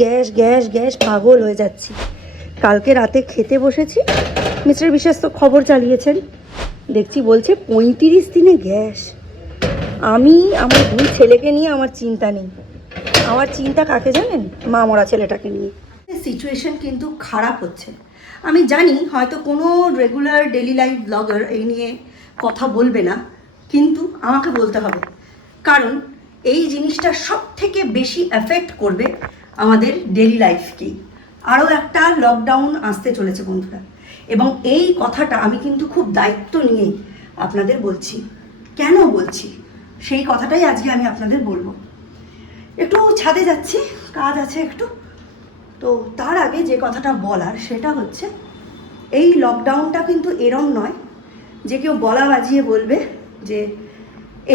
Gas gas gas পাগল হয়ে যাচ্ছি। কালকে রাতে খেতে বসেছি, মিস্টার বিশ্বাস তো খবর চালিয়েছেন, দেখছি বলছে 35 দিনে গ্যাস। আমি আমার 2 ছেলেকে নিয়ে আমার চিন্তা নেই, আমার চিন্তা কাকে জানেন? মা মরা ছেলেটাকে নিয়ে। সিচুয়েশন কিন্তু খারাপ হচ্ছে। আমি জানি হয়তো কোনো রেগুলার ডেলি লাইফ ব্লগার এই নিয়ে কথা বলবে না, কিন্তু আমাকে বলতে হবে, কারণ এই জিনিসটা সব থেকে বেশি এফেক্ট করবে আমাদের ডেলি লাইফকেই। আরও একটা লকডাউন আসতে চলেছে বন্ধুরা, এবং এই কথাটা আমি কিন্তু খুব দায়িত্ব নিয়েই আপনাদের বলছি। কেন বলছি সেই কথাটাই আজকে আমি আপনাদের বলবো। একটু ছাদে যাচ্ছি, কাজ আছে একটু, তো তার আগে যে কথাটা বলার সেটা হচ্ছে, এই লকডাউনটা কিন্তু এরম নয় যে কেউ গলা বাজিয়ে বলবে যে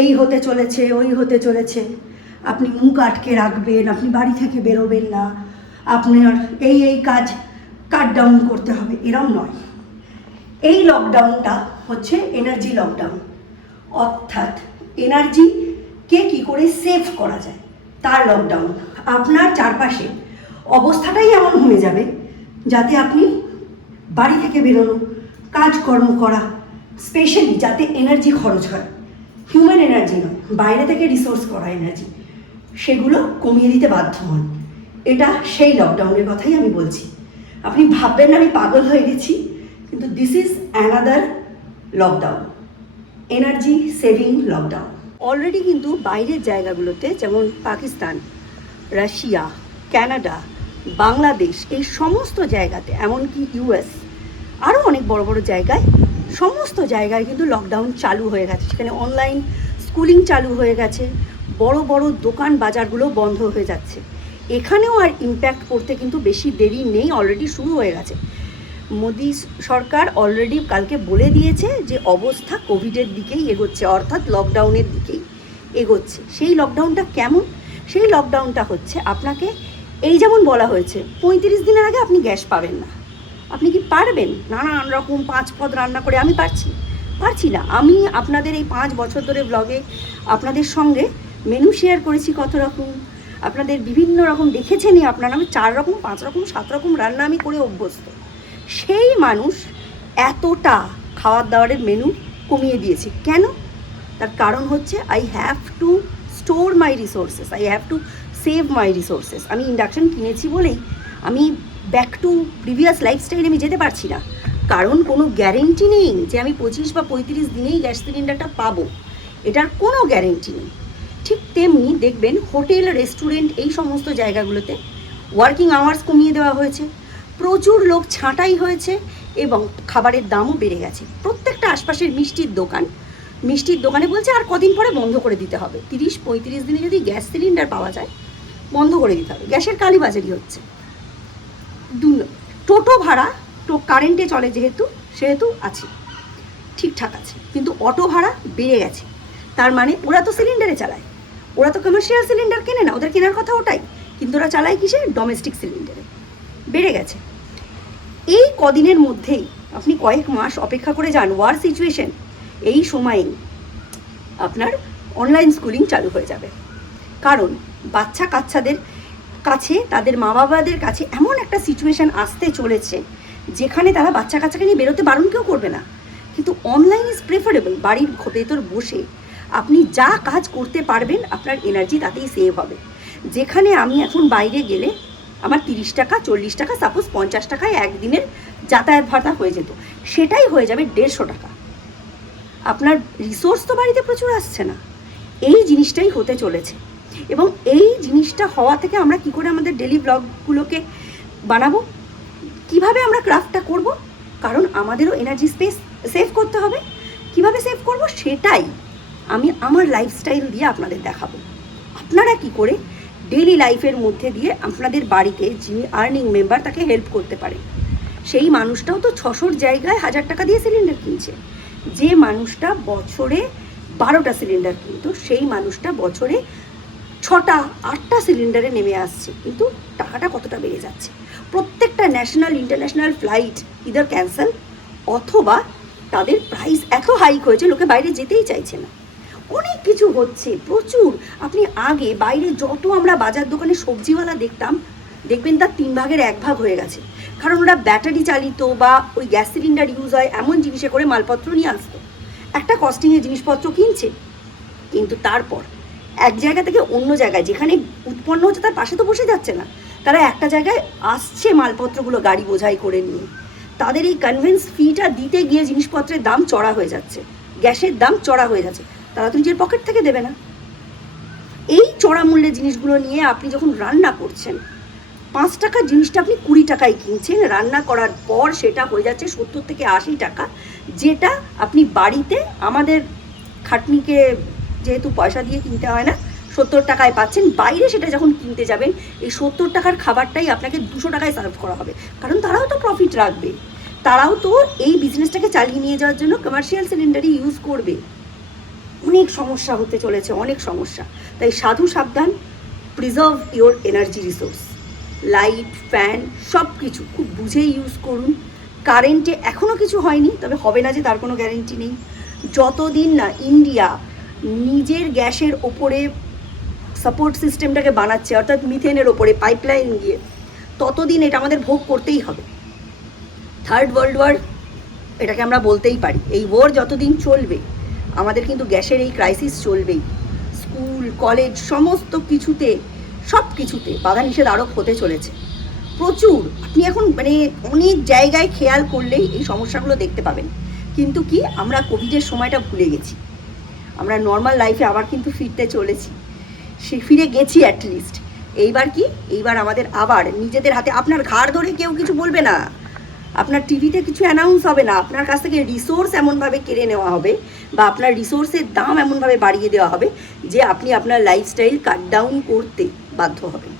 এই হতে চলেছে ওই হতে চলেছে, আপনি মুখ আটকে রাখবেন, আপনি বাড়ি থেকে বেরোবেন না, আপনার এই এই কাজ কাট ডাউন করতে হবে, এরম নয়। এই লকডাউনটা হচ্ছে এনার্জি লকডাউন, অর্থাৎ এনার্জিকে কী করে সেভ করা যায় তার লকডাউন। আপনার চারপাশে অবস্থাটাই এমন হয়ে যাবে যাতে আপনি বাড়ি থেকে বেরোনো, কাজকর্ম করা, স্পেশালি যাতে এনার্জি খরচ হয়, হিউম্যান এনার্জি নয়, বাইরে থেকে রিসোর্স করা এনার্জি, সেগুলো কমিয়ে দিতে বাধ্য হন। এটা সেই লকডাউনের কথাই আমি বলছি। আপনি ভাববেন আমি পাগল হয়ে গেছি, কিন্তু this is another lockdown, energy saving lockdown. Already কিন্তু বাইরের জায়গাগুলোতে, যেমন পাকিস্তান, রাশিয়া, কানাডা, বাংলাদেশ, এই সমস্ত জায়গাতে, এমনকি ইউএস, আরও অনেক বড় বড় জায়গায়, সমস্ত জায়গায় কিন্তু লকডাউন চালু হয়ে গেছে। সেখানে অনলাইন স্কুলিং চালু হয়ে গেছে, বড় বড় দোকান বাজারগুলো বন্ধ হয়ে যাচ্ছে। এখানেও আর ইম্প্যাক্ট করতে কিন্তু বেশি দেরি নেই, অলরেডি শুরু হয়ে গেছে। মোদি সরকার অলরেডি কালকে বলে দিয়েছে যে অবস্থা কোভিডের দিকেই এগোচ্ছে, অর্থাৎ লকডাউনের দিকেই এগোচ্ছে। সেই লকডাউনটা কেমন? সেই লকডাউনটা হচ্ছে, আপনাকে এই যেমন বলা হয়েছে 35 দিনের আগে আপনি গ্যাস পাবেন না। আপনি কি পারবেন নানান রকম 5 পদ রান্না করে? আমি পারছি না। আমি আপনাদের এই 5 বছর ধরে ব্লগে আপনাদের সঙ্গে মেনু শেয়ার করেছি কত রকম, আপনাদের বিভিন্ন রকম দেখেছেনই আপনারা। আমি 4 রকম 5 রকম 7 রকম রান্না আমি করে অভ্যস্ত। সেই মানুষ এতটা খাওয়ার দাওয়ারের মেনু কমিয়ে দিয়েছে কেন? তার কারণ হচ্ছে, I have to store my resources, I have to save my resources. আমি ইন্ডাকশন কিনেছি বলেই আমি ব্যাক টু প্রিভিয়াস লাইফস্টাইলে আমি যেতে পারছি না, কারণ কোনো গ্যারেন্টি নেই যে আমি 25 বা 35 দিনেই গ্যাস সিলিন্ডারটা পাবো, এটার কোনো গ্যারেন্টি নেই। ঠিক তেমনি দেখবেন হোটেল, রেস্টুরেন্ট, এই সমস্ত জায়গাগুলোতে ওয়ার্কিং আওয়ার্স কমিয়ে দেওয়া হয়েছে, প্রচুর লোক ছাঁটাই হয়েছে, এবং খাবারের দামও বেড়ে গেছে। প্রত্যেকটা আশপাশের মিষ্টির দোকানে বলছে আর কদিন পরে বন্ধ করে দিতে হবে। 30-35 দিনে যদি গ্যাস সিলিন্ডার পাওয়া যায়, বন্ধ করে দিতে হবে। গ্যাসের কালীবাজারি হচ্ছে। টোটো ভাড়া তো কারেন্টে চলে সেহেতু আছে, ঠিকঠাক আছে, কিন্তু অটো ভাড়া বেড়ে গেছে। তার মানে ওরা তো সিলিন্ডারে চালায়, ওরা তো কমার্শিয়াল সিলিন্ডার কেনে না, ওদের কেনার কথা ওটাই, কিন্তু ওরা চালায় কিসে? ডোমেস্টিক সিলিন্ডারে। বেড়ে গেছে। এই কদিনের মধ্যেই আপনি কয়েক মাস অপেক্ষা করে যান, ওয়ার সিচুয়েশন, এই সময়েই আপনার অনলাইন স্কুলিং চালু হয়ে যাবে। কারণ কাচ্চাদের কাছে, তাদের মা বাবাদের কাছে এমন একটা সিচুয়েশান আসতে চলেছে যেখানে তারা কাচ্চাকে নিয়ে বেরোতে বারণ কেউ করবে না, কিন্তু অনলাইন ইজ প্রেফারেবল। বাড়ির ভেতর বসে আপনি যা কাজ করতে পারবেন, আপনার এনার্জি তাতেই সেভ হবে। যেখানে আমি এখন বাইরে গেলে আমার 30 টাকা 40 টাকা, সাপোজ 50 টাকায় একদিনের যাতায়াত ভাড়া হয়ে যেত, সেটাই হয়ে যাবে 150 টাকা। আপনার রিসোর্স তো বাড়িতে প্রচুর আসছে না। এই জিনিসটাই হতে চলেছে, এবং এই জিনিসটা হওয়া থেকে আমরা কি করে আমাদের ডেলি ব্লগগুলোকে বানাবো, কিভাবে আমরা ক্রাফটটা করব, কারণ আমাদেরও এনার্জি স্পেস সেভ করতে হবে। কিভাবে সেভ করব সেটাই আমি আমার লাইফস্টাইল দিয়ে আপনাদের দেখাবো। আপনারা কি করে ডেলি লাইফের মধ্যে দিয়ে আপনাদের বাড়িতে যিনি আর্নিং মেম্বার তাকে হেল্প করতে পারে। সেই মানুষটাও তো 600 জায়গায় 1000 টাকা দিয়ে সিলিন্ডার কিনছে। যে মানুষটা বছরে 12টা সিলিন্ডার কিনতো, সেই মানুষটা বছরে 6টা 8টা সিলিন্ডারে নেমে আসছে, কিন্তু টাকাটা কতটা বেড়ে যাচ্ছে। প্রত্যেকটা national international flight either cancel, অথবা তাদের প্রাইস এত হাইক হয়েছে লোকে বাইরে যেতেই চাইছে না। অনেক কিছু হচ্ছে প্রচুর। আপনি আগে বাইরে যত আমরা বাজার দোকানে সবজিওয়ালা দেখতাম, দেখবেন তার 3 ভাগের 1 ভাগ হয়ে গেছে, কারণ ওরা ব্যাটারি চালিত বা ওই গ্যাস সিলিন্ডার ইউজ হয় এমন জিনিসে করে মালপত্র নিয়ে আসতো, একটা কস্টিংয়ে জিনিসপত্র কিনছে, কিন্তু তারপর এক জায়গা থেকে অন্য জায়গায় যেখানে উৎপন্ন হচ্ছে তার পাশে তো বসে যাচ্ছে না, তারা একটা জায়গায় আসছে মালপত্রগুলো গাড়ি বোঝাই করে নিয়ে, তাদের এই কনভেন্স ফিটা দিতে গিয়ে জিনিসপত্রের দাম চড়া হয়ে যাচ্ছে, গ্যাসের দাম চড়া হয়ে যাচ্ছে, তারা তো নিজের পকেট থেকে দেবে না। এই চড়া মূল্যের জিনিসগুলো নিয়ে আপনি যখন রান্না করছেন, 5 টাকার জিনিসটা আপনি 20 টাকায় কিনছেন, রান্না করার পর সেটা হয়ে যাচ্ছে 70 থেকে 80 টাকা, যেটা আপনি বাড়িতে আমাদের খাটনিকে যেহেতু পয়সা দিয়ে কিনতে হয় না, 70 টাকায় পাচ্ছেন। বাইরে সেটা যখন কিনতে যাবেন, এই 70 টাকার খাবারটাই আপনাকে 200 টাকায় সার্ভ করা হবে, কারণ তারাও তো প্রফিট রাখবে, তারাও তো এই বিজনেসটাকে চালিয়ে নিয়ে যাওয়ার জন্য কমার্শিয়াল সিলিন্ডারই ইউজ করবে। অনেক সমস্যা হতে চলেছে, অনেক সমস্যা। তাই সাধু সাবধান, preserve your energy resource, light, fan সব কিছু খুব বুঝেই ইউজ করুন। কারেন্টে এখনও কিছু হয়নি, তবে হবে না যে তার কোনো গ্যারেন্টি নেই। যতদিন না ইন্ডিয়া নিজের গ্যাসের ওপরে সাপোর্ট সিস্টেমটাকে বানাচ্ছে, অর্থাৎ মিথেনের ওপরে পাইপলাইন দিয়ে, ততদিন এটা আমাদের ভোগ করতেই হবে। থার্ড ওয়ার্ল্ড ওয়ার এটাকে আমরা বলতেই পারি। এই ওয়ার যতদিন চলবে আমাদের কিন্তু গ্যাসের এই ক্রাইসিস চলবেই। স্কুল, কলেজ সমস্ত কিছুতে, সব কিছুতে বাধা নিষেধ আরোপ হতে চলেছে প্রচুর। আপনি এখন মানে অনেক জায়গায় খেয়াল করলেই এই সমস্যাগুলো দেখতে পাবেন। কিন্তু কি, আমরা কোভিডের সময়টা ভুলে গেছি, আমরা নর্মাল লাইফে আবার কিন্তু ফিরতে চলেছি, ফিরে গেছি অ্যাটলিস্ট। এইবার কি, এইবার আমাদের আবার নিজেদের হাতে, আপনার ঘাড় ধরে কেউ কিছু বলবে না, আপনার টিভিতে কিছু অ্যানাউন্স হবে না, আপনার কাছ থেকে রিসোর্স এমনভাবে কেড়ে নেওয়া হবে বা আপনার রিসোর্সের দাম এমনভাবে বাড়িয়ে দেওয়া হবে যে আপনি আপনার লাইফস্টাইল কাট ডাউন করতে বাধ্য হবেন।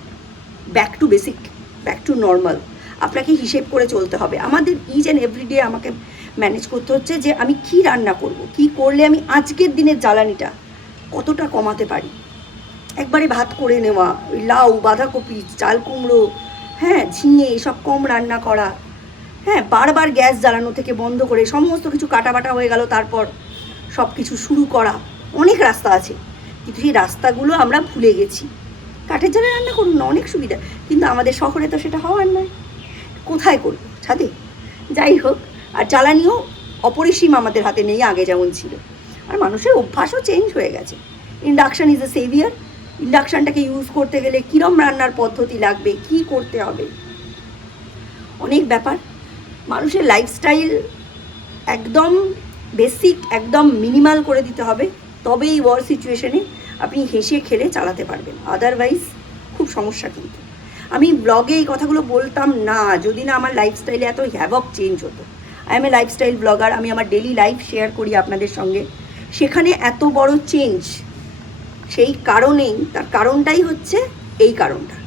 Back to basic, back to normal আপনাকে হিসেব করে চলতে হবে। আমাদের ইচ অ্যান্ড এভরিডে আমাকে ম্যানেজ করতে হচ্ছে যে আমি কি রান্না করব, কি করলে আমি আজকের দিনের জ্বালানিটা কতটা কমাতে পারি। একবারে ভাত করে নেওয়া, ওই লাউ, বাঁধাকপি, চাল কুমড়ো, হ্যাঁ, ঝিঙে এসব কম রান্না করা, হ্যাঁ, বারবার গ্যাস জ্বালানো থেকে বন্ধ করে সমস্ত কিছু কাটাবাটা হয়ে গেল, তারপর সব কিছু শুরু করা। অনেক রাস্তা আছে, কিন্তু সেই রাস্তাগুলো আমরা ভুলে গেছি। কাঠের জালে রান্না করুন না, অনেক সুবিধা, কিন্তু আমাদের শহরে তো সেটা হওয়ার নয়। কোথায় করব, ছাদে? যাই হোক, আর জ্বালানিও অপরিসীম আমাদের হাতে নেই আগে যেমন ছিল, আর মানুষের অভ্যাসও চেঞ্জ হয়ে গেছে। Induction is a saviour. ইন্ডাকশানটাকে ইউজ করতে গেলে কীরম রান্নার পদ্ধতি লাগবে, কি করতে হবে, অনেক ব্যাপার। মানুষের লাইফস্টাইল একদম বেসিক, একদম মিনিমাল করে দিতে হবে, তবে এই ওয়ার সিচুয়েশনে আপনি হেসে খেলে চালাতে পারবেন, আদারওয়াইজ খুব সমস্যা। কিন্তু আমি ব্লগে এই কথাগুলো বলতাম না যদি না আমার লাইফস্টাইলে এত হ্যাভক চেঞ্জ হতো। I M A lifestyle blogger, আমি আমার ডেলি লাইফ শেয়ার করি আপনাদের সঙ্গে, সেখানে এত বড় চেঞ্জ সেই কারণেই, তার কারণটাই হচ্ছে এই কারণটা,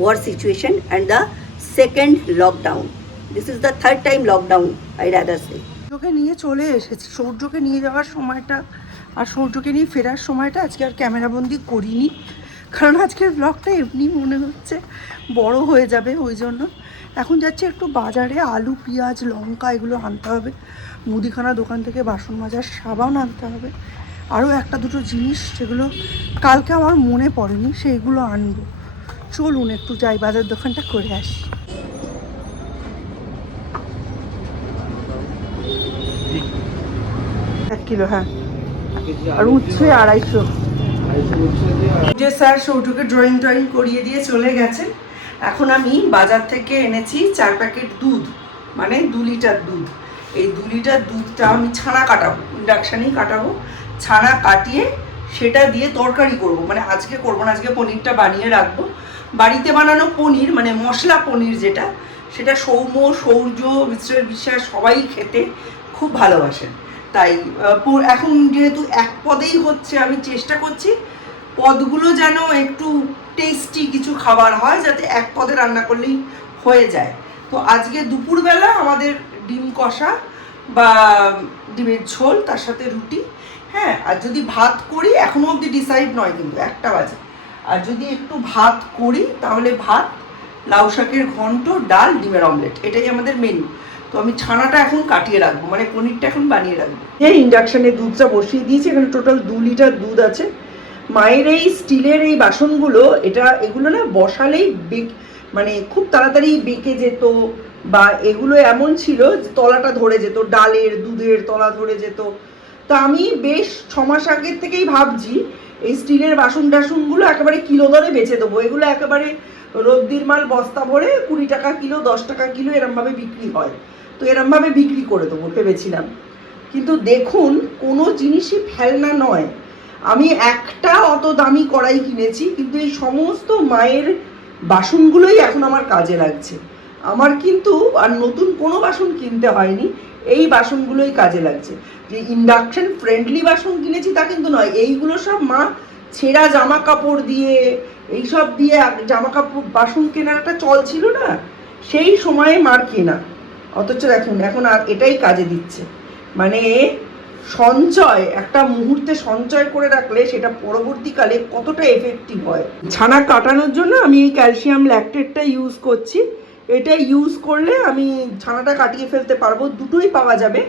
war situation and the second lockdown. This is the third time lockdown, I rather say. সূর্যকে নিয়ে চলে এসেছি, সূর্যকে নিয়ে যাওয়ার সময়টা আর সূর্যকে নিয়ে ফেরার সময়টা আজকে আর ক্যামেরাবন্দি করিনি, কারণ আজকের ব্লগটা এমনি মনে হচ্ছে বড় হয়ে যাবে, ওই জন্য এখন যাচ্ছে একটু বাজারে আলু, পেঁয়াজ, লঙ্কা এগুলো আনতে হবে, মুদিখানা দোকান থেকে বাসন মাজার সাবান আনতে হবে, আরও একটা দুটো জিনিস যেগুলো কালকে আমার মনে পড়েনি সেইগুলো আনবো। চলুন একটু যাই, বাজার দোকানটা করে আসি। 1 কিলো, হ্যাঁ, আর উচ্ছে 250। যে স্যার সৌটুকে ড্রয়িং করিয়ে দিয়ে চলে গেছেন। এখন আমি বাজার থেকে এনেছি 4 প্যাকেট দুধ, মানে 2 লিটার দুধ। এই 2 লিটার দুধটা আমি ছানা কাটাবো, ইন্ডাকশানেই কাটাবো, ছানা কাটিয়ে সেটা দিয়ে তরকারি করব। মানে আজকে করবো না, আজকে পনিরটা বানিয়ে রাখবো। বাড়িতে বানানো পনির, মানে মশলা পনির যেটা, সেটা সৌম্য, সৌর্য, মিস্টার বিশ্বাস সবাই খেতে খুব ভালোবাসেন। তাই এখন যেহেতু এক পদেই হচ্ছে, আমি চেষ্টা করছি পদগুলো যেন একটু টেস্টি কিছু খাবার হয়, যাতে এক পদে রান্না করলেই হয়ে যায়। তো আজকে দুপুরবেলা আমাদের ডিম কষা বা ডিমের ঝোল, তার সাথে রুটি, হ্যাঁ। আর যদি ভাত করি, এখনও অবধি ডিসাইড নয়, কিন্তু 1টা বাজে, আর যদি একটু ভাত করি তাহলে ভাত, লাউ শাকের ঘন্ট, ডাল, ডিমের অমলেট, এটাই আমাদের মেনু। তো আমি ছানাটা এখন কাটিয়ে রাখবো, মানে পনিরটা এখন বানিয়ে রাখবো। এই ইন্ডাকশানে দুধটা বসিয়ে দিয়েছি, এখানে টোটাল 2 লিটার দুধ আছে। মায়ের এই স্টিলের এই বাসনগুলো, এগুলো না বসালেই মানে খুব তাড়াতাড়ি বেঁকে যেত, বা এগুলো এমন ছিল যে তলাটা ধরে যেত, ডালের দুধের তলা ধরে যেত। তা আমি বেশ 6 মাস আগের থেকেই ভাবছি এই স্টিলের বাসন টাসনগুলো একেবারে কিলো দরে বেচে দেবো। এগুলো একেবারে রদ্দির মাল, বস্তা ভরে 20 টাকা কিলো, 10 টাকা কিলো এরমভাবে বিক্রি হয়। তো এরমভাবে বিক্রি করে দেবো ভেবেছিলাম। কিন্তু দেখুন, কোনো জিনিসই ফেলনা নয়। আমি একটা অত দামি কড়াই কিনেছি, কিন্তু এই সমস্ত মায়ের বাসনগুলোই এখন আমার কাজে লাগছে। আমার কিন্তু আর নতুন কোনো বাসন কিনতে হয়নি, এই বাসনগুলোই কাজে লাগছে। যে ইন্ডাকশন ফ্রেন্ডলি বাসন কিনেছি তা কিন্তু নয়, এইগুলো সব মা ছেঁড়া জামা কাপড় দিয়ে, এইসব দিয়ে জামা কাপড় বাসন কেনার একটা চল ছিল না, সেই সময়ে মার কেনা। অথচ দেখুন এখন আর এটাই কাজে দিচ্ছে। মানে সঞ্চয়, একটা মুহূর্তে সঞ্চয় করে রাখলে সেটা পরবর্তীকালে কতটা এফেক্টিভ হয়। ছানা কাটানোর জন্য আমি এই ক্যালসিয়াম ল্যাকটেটটা ইউজ করছি। এটা ইউজ করলে আমি ছানাটা কাটিয়ে ফেলতে পারবো। দুটোই পাওয়া যাবে,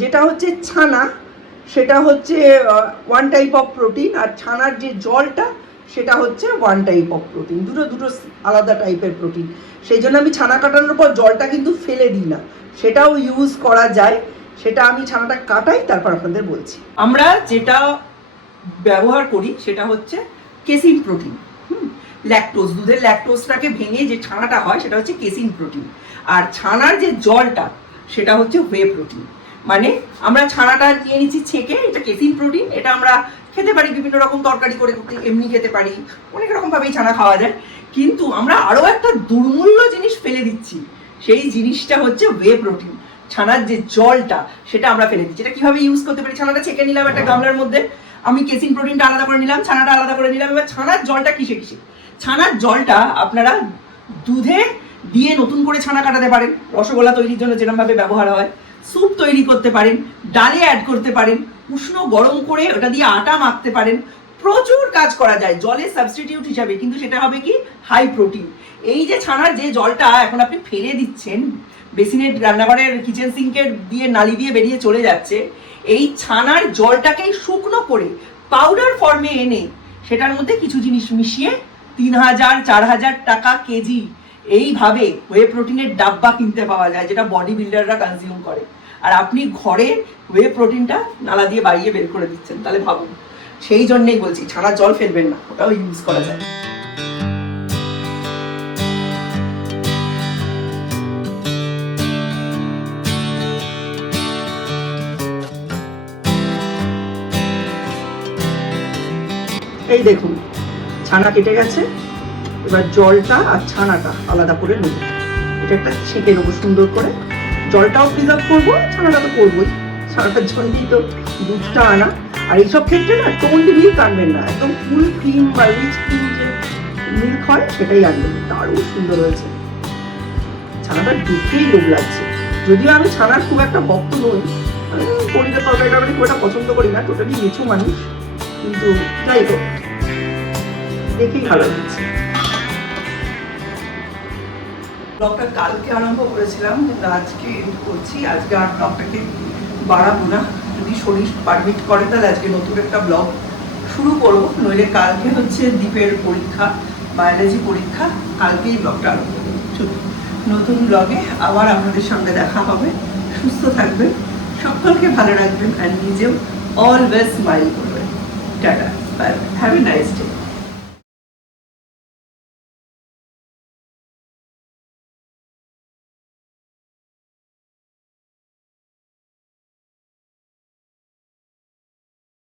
যেটা হচ্ছে ছানা সেটা হচ্ছে ওয়ান টাইপ অফ প্রোটিন, আর ছানার যে জলটা সেটা হচ্ছে ওয়ান টাইপ অফ প্রোটিন। দুটো আলাদা টাইপের প্রোটিন। সেই জন্য আমি ছানা কাটানোর পর জলটা কিন্তু ফেলে দিই না, সেটাও ইউজ করা যায়। সেটা আমি ছানাটা কাটাই, তারপর আপনাদের বলছি। আমরা যেটা ব্যবহার করি সেটা হচ্ছে কেসিন প্রোটিন। ল্যাকটোজ, দুধের ল্যাকটোজটাকে ভেঙে যে ছানাটা হয় সেটা হচ্ছে কেসিন প্রোটিন। আর ছানার যে জলটা সেটা হচ্ছে ওয়ে প্রোটিন। মানে আমরা ছানাটা নিয়ে নিচ্ছি ছেঁকে, এটা কেসিন প্রোটিন। এটা আমরা খেতে পারি বিভিন্ন রকম তরকারি করে, এমনি খেতে পারি, অনেক রকমভাবেই ছানা খাওয়া যায়। কিন্তু আমরা আরও একটা দুর্মূল্য জিনিস ফেলে দিচ্ছি, সেই জিনিসটা হচ্ছে ওয়ে প্রোটিন। ছানার যে জলটা সেটা আমরা ফেলে দিচ্ছি। এটা কিভাবে ইউজ করতে পারি? ছানাটা ছেঁকে নিলাম একটা গামলার মধ্যে, আমি কেসিন প্রোটিনটা আলাদা করে নিলাম, ছানাটা আলাদা করে নিলাম। এবার ছানার জলটা কিসে কিসে? ছানার জলটা আপনারা দুধে দিয়ে নতুন করে ছানা কাটাতে পারেন, রসগোল্লা তৈরির জন্য যেরকমভাবে ব্যবহার হয়। স্যুপ তৈরি করতে পারেন, ডালে অ্যাড করতে পারেন, উষ্ণ গরম করে ওটা দিয়ে আটা মাখতে পারেন। প্রচুর কাজ করা যায় জলের সাবস্টিটিউট হিসাবে, কিন্তু সেটা হবে কি হাই প্রোটিন। এই যে ছানার যে জলটা এখন আপনি ফেলে দিচ্ছেন, বেসিনের রান্নাঘরের কিচেন সিঙ্কের দিয়ে নালি দিয়ে বেরিয়ে চলে যাচ্ছে, এই ছানার জলটাকেই শুকনো করে পাউডার ফর্মে এনে সেটার মধ্যে কিছু জিনিস মিশিয়ে 3000-4000 টাকা কেজি এইভাবে ওয়ে প্রোটিনের ডাব্বা কিনতে পাওয়া যায়, যেটা বডি বিল্ডাররা কনজিউম করে। আর আপনি ঘরে ওয়ে প্রোটিনটা নালা দিয়ে বাইরে বের করে দিচ্ছেন। তাহলে ভাবুন, সেই জন্যই বলছি ছানার জল ফেলবেন না, ওটাও ইউজ করা যায়। এই দেখুন, ছানা কেটে গেছে। এবার জলটা আর ছানাটা আলাদা করে নেব। এটা একটা ছেঁকে নেবো সুন্দর করে। জলটাও প্রিজার্ভ করবো, ছানাটা তো করবোই, ছানাটার জন্যই তো দুধটা আনা। আর এইসব ক্ষেত্রে না টোন্ড মিল্ক আনবেন না, একদম ফুল ক্রিম বা রিচ ক্রিম যে মিল্ক হয় সেটাই আনবেন। দারুণ সুন্দর হয়েছে, ছানাটা দেখতেই লোভ লাগছে। যদিও আমি ছানার খুব একটা ভক্ত নই, পনিরের তরকারিটা আমি খুব একটা পছন্দ করি না, টোটালি নিচু মানুষ, কিন্তু যাই হোক দেখেই ভালো লাগছে। ব্লগটা কালকে আরম্ভ করেছিলাম, কিন্তু আজকে এডিট করছি। আজকে আর ব্লগটাকে বাড়াবো না, যদি শরীর পারমিট করে তাহলে আজকে নতুন একটা ব্লগ শুরু করবো। নইলে কালকে হচ্ছে দীপের পরীক্ষা, বায়োলজি পরীক্ষা, কালকেই ব্লগটা আরম্ভ করবো। নতুন ব্লগে আবার আপনাদের সঙ্গে দেখা হবে। সুস্থ থাকবেন, সকলকে ভালো রাখবেন, আর নিজেও অলওয়েজ স্মাইল করবেন। Tata, bye bye, have a nice day.